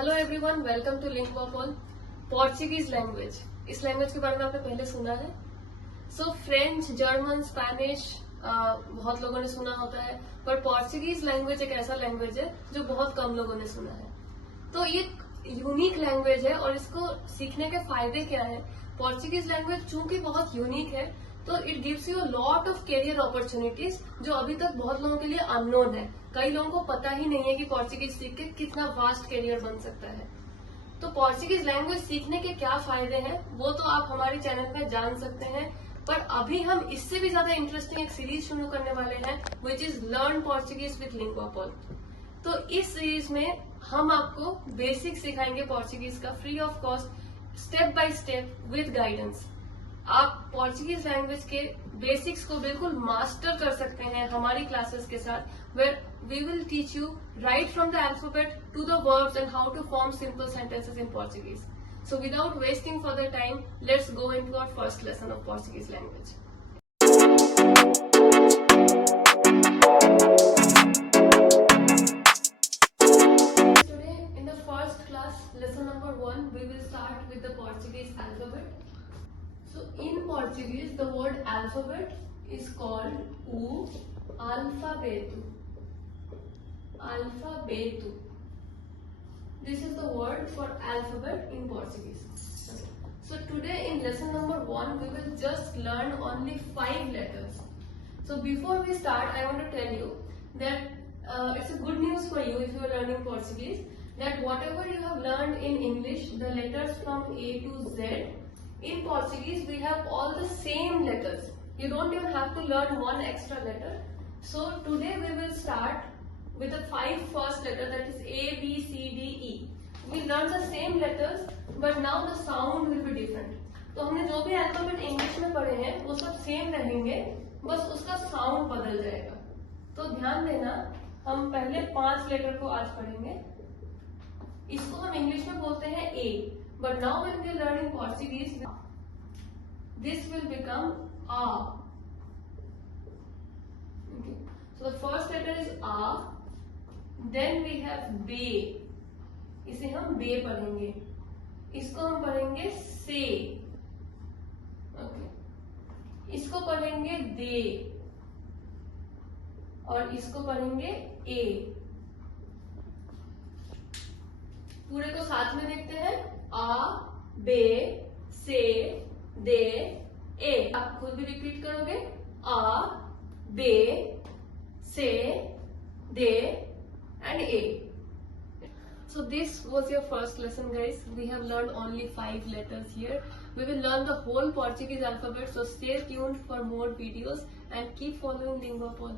Hello everyone, welcome to Linguapol. Portuguese language, इस language के बारे में आपने पहले सुना है। सो फ्रेंच, जर्मन, स्पेनिश बहुत लोगों ने सुना होता है, पर पोर्चुगीज लैंग्वेज एक ऐसा लैंग्वेज है जो बहुत कम लोगों ने सुना है। तो ये यूनिक लैंग्वेज है और इसको सीखने के फायदे क्या है। पोर्चुगीज लैंग्वेज चूंकि बहुत यूनिक है तो it gives you a lot of career opportunities जो अभी तक बहुत लोगों के लिए अननोन है। कई लोगों को पता ही नहीं है कि पोर्चुगीज सीख के कितना वास्ट कैरियर बन सकता है। तो पोर्चुगीज लैंग्वेज सीखने के क्या फायदे हैं वो तो आप हमारे चैनल में जान सकते हैं, पर अभी हम इससे भी ज्यादा इंटरेस्टिंग एक सीरीज शुरू करने वाले हैं which is learn Portuguese with Linguapol. तो इस सीरीज में हम आपको बेसिक सिखाएंगे पोर्चुगीज का free of cost, step by step with guidance. आप पोर्चुगीज लैंग्वेज के बेसिक्स को बिल्कुल मास्टर कर सकते हैं हमारी क्लासेस के साथ, where we will teach you right from the alphabet to the verbs and how to form simple sentences in Portuguese. So without wasting further time, let's go into our first lesson of Portuguese language. Today in the first class, lesson number 1, we will start with the Portuguese alphabet. So in Portuguese, the word alphabet is called o alfabeto. Alfabeto. This is the word for alphabet in Portuguese. So today in lesson number 1, we will just learn only 5 letters. So before we start, I want to tell you that it's a good news for you if you are learning Portuguese, that whatever you have learned in English, the letters from A to Z, in Portuguese we have all the same letters. You don't even have to learn one extra letter. So today we will start with the 5 first letter, that is A, B, C, D, E. We learn the same letters, but now the sound will be different. तो हमने जो भी alphabet English में पढ़े हैं वो सब सेम रहेंगे, बस उसका साउंड बदल जाएगा। तो ध्यान देना, हम पहले 5 लेटर को आज पढ़ेंगे। इसको हम इंग्लिश में बोलते हैं A, but now when we learn in Portuguese, this will become A. Okay. So the first letter is A. Then we have बे, इसे हम बे पढ़ेंगे। इसको हम पढ़ेंगे से। ओके। इसको पढ़ेंगे दे और इसको पढ़ेंगे ए। पूरे को साथ में देखते हैं, आ, बे, से, दे, ए। आप खुद भी रिपीट करोगे, आ, बे, से, दे and A. So this was your first lesson, guys. We have learned only 5 letters here. We will learn the whole Portuguese alphabet, so stay tuned for more videos and keep following Linguapol.